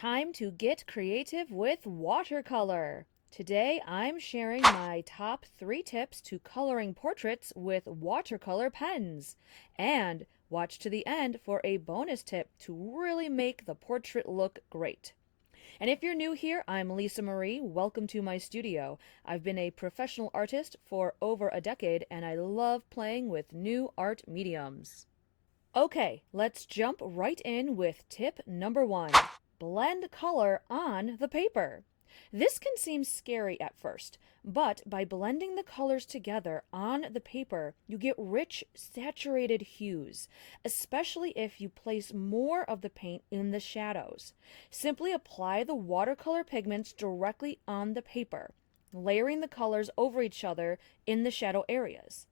Time to get creative with watercolor. Today I'm sharing my top 3 tips to coloring portraits with watercolor pens. And watch to the end for a bonus tip to really make the portrait look great. And if you're new here, I'm Lisa Marie. Welcome to my studio. I've been a professional artist for over a decade and I love playing with new art mediums. Okay, let's jump right in with tip number 1. Blend color on the paper. This can seem scary at first, but by blending the colors together on the paper, you get rich, saturated hues, especially if you place more of the paint in the shadows. Simply apply the watercolor pigments directly on the paper, layering the colors over each other in the shadow areas.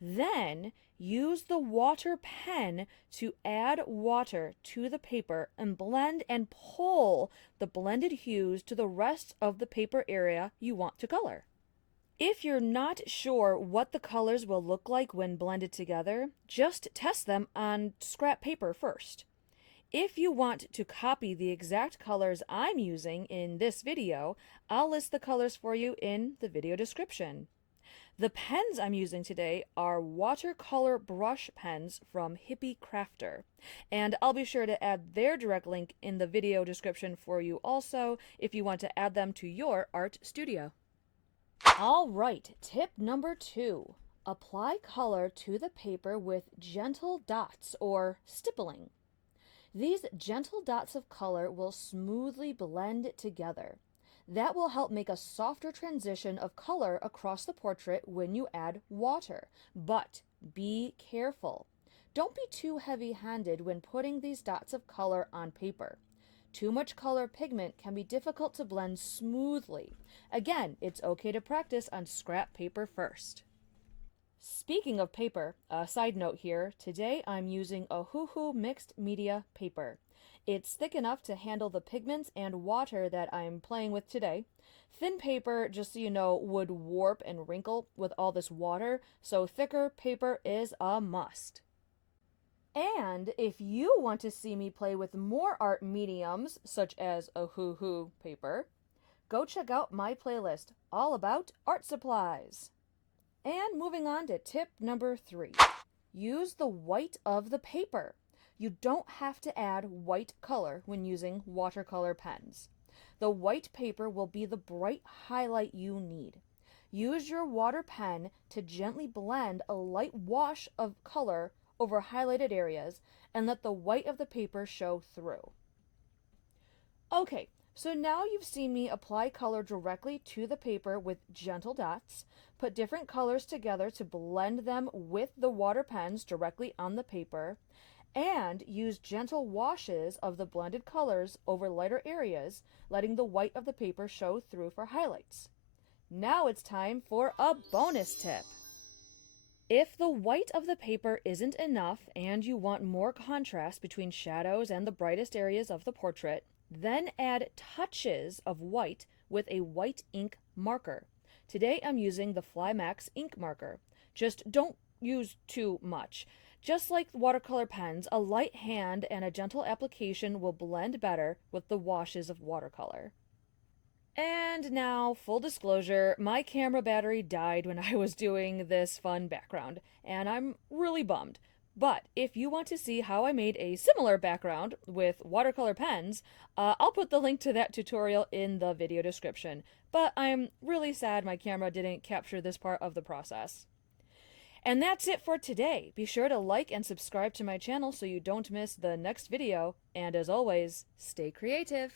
Then use the water pen to add water to the paper and blend and pull the blended hues to the rest of the paper area you want to color. If you're not sure what the colors will look like when blended together, just test them on scrap paper first. If you want to copy the exact colors I'm using in this video, I'll list the colors for you in the video description. The pens I'm using today are watercolor brush pens from Hippie Crafter, and I'll be sure to add their direct link in the video description for you also if you want to add them to your art studio. Alright, tip number 2. Apply color to the paper with gentle dots or stippling. These gentle dots of color will smoothly blend together. That will help make a softer transition of color across the portrait when you add water. But be careful. Don't be too heavy-handed when putting these dots of color on paper. Too much color pigment can be difficult to blend smoothly. Again, it's okay to practice on scrap paper first. Speaking of paper, a side note here, today I'm using a Hues mixed media paper. It's thick enough to handle the pigments and water that I'm playing with today. Thin paper, just so you know, would warp and wrinkle with all this water, so thicker paper is a must. And if you want to see me play with more art mediums, such as a Hues paper, go check out my playlist all about art supplies. And moving on to tip number 3. Use the white of the paper. You don't have to add white color when using watercolor pens. The white paper will be the bright highlight you need. Use your water pen to gently blend a light wash of color over highlighted areas and let the white of the paper show through. Okay, so now you've seen me apply color directly to the paper with gentle dots, put different colors together to blend them with the water pens directly on the paper, and use gentle washes of the blended colors over lighter areas, letting the white of the paper show through for highlights. Now it's time for a bonus tip. If the white of the paper isn't enough and you want more contrast between shadows and the brightest areas of the portrait, then add touches of white with a white ink marker. Today I'm using the Flymax ink marker. Just don't use too much. Just like watercolor pens, a light hand and a gentle application will blend better with the washes of watercolor. And now, full disclosure, my camera battery died when I was doing this fun background, and I'm really bummed. But if you want to see how I made a similar background with watercolor pens, I'll put the link to that tutorial in the video description. But I'm really sad my camera didn't capture this part of the process. And that's it for today. Be sure to like and subscribe to my channel so you don't miss the next video. And as always, stay creative.